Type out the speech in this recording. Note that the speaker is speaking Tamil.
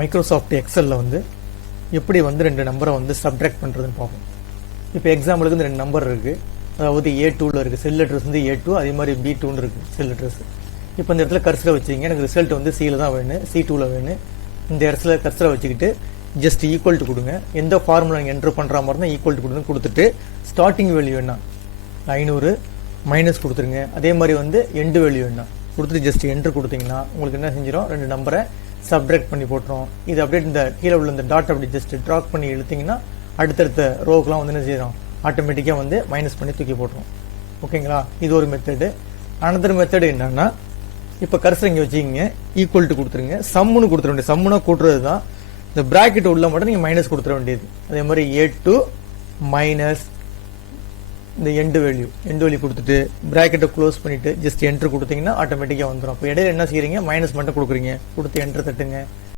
மைக்ரோசாஃப்ட் எக்ஸலில் வந்து எப்படி வந்து ரெண்டு நம்பரை வந்து சப்ட்ராக்ட் பண்ணுறதுன்னு பார்ப்போம். இப்போ எக்ஸாம்பிளுக்கு இந்த ரெண்டு நம்பர் இருக்குது, அதாவது A2ல் இருக்குது செல் அட்ரஸ் வந்து A2, அதே மாதிரி B2ன்னு இருக்குது செல் அட்ரஸ். இப்போ இந்த இடத்துல கர்சரை வச்சுக்கிங்க, எனக்கு ரிசல்ட் வந்து Cயில் தான் வேணும், C2ல் வேணும். இந்த இடத்துல கர்சரை வச்சுக்கிட்டு ஜஸ்ட் ஈக்குவல் டு கொடுங்க. எந்த ஃபார்முலா நீங்கள் என்ட்ரு பண்ணுற மாதிரி தான் ஈக்குவல் டு கொடுங்க. கொடுத்துட்டு ஸ்டார்டிங் வேல்யூ என்ன 500 மைனஸ் கொடுத்துருங்க. அதே மாதிரி வந்து எண்டு வேல்யூ என்ன கொடுத்துட்டு ஜஸ்ட் என்ட்ரு கொடுத்தீங்கன்னா உங்களுக்கு என்ன செஞ்சிடும், ரெண்டு நம்பரை சப்ட்ராக்ட் பண்ணி போட்டுரும். இது அப்படியே இந்த கீழே உள்ள இந்த டாட் அப்படி ஜஸ்ட் ட்ராக் பண்ணி இழுத்தீங்கன்னா அடுத்தடுத்த ரோக்கெலாம் வந்து என்ன செய்யறோம், ஆட்டோமேட்டிக்காக வந்து மைனஸ் பண்ணி தூக்கி போட்டுரும். ஓகேங்களா, இது ஒரு மெத்தடு. அனதர் மெத்தடு என்னன்னா, இப்போ கர்சர் இங்கே வச்சுக்கிங்க, ஈக்குவல் டு கொடுத்துருங்க, சம்முன்னு கொடுத்துட வேண்டியது. சம்முனா கூட்டுறது தான், இந்த பிராக்கெட் உள்ள மட்டும் நீங்கள் மைனஸ் கொடுத்துட வேண்டியது. அதே மாதிரி A2 மைனஸ் இந்த எண்டு வேல்யூ கொடுத்துட்டு பிராக்கெட்டை க்ளோஸ் பண்ணிட்டு ஜஸ்ட் என்ட்ரு கொடுத்தீங்கன்னா ஆட்டோமேட்டிக்காக வந்துடும். அப்போ இடையில என்ன செய்யறீங்க, மைனஸ் மட்டும் கொடுக்குறீங்க, கொடுத்து என்ட்ரு தட்டுங்க.